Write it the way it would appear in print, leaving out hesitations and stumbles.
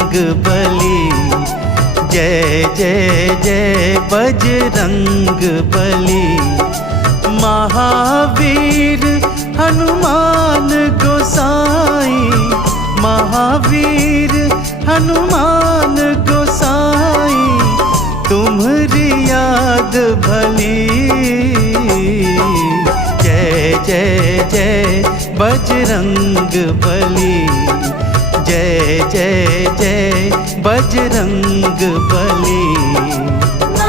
बजरंग बली। जय जय जय बजरंग बली। महावीर हनुमान गोसाई, महावीर हनुमान गोसाई, तुम्हारी याद भली। जय जय जय बजरंग बली। जय जय जय बजरंग बली।